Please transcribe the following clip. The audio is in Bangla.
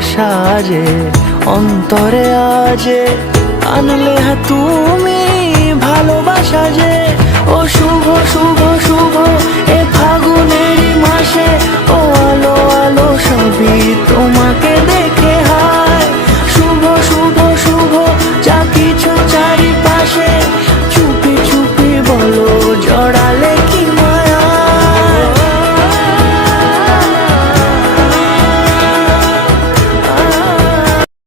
সাজে অন্তরে আজে আনলে হ্যাঁ তুমি ভালোবাসা যে। ও শুভ শুভ শুভ এ ফাগুনেরই মাসে, ও আলো আলো সবই তোমাকে দেখে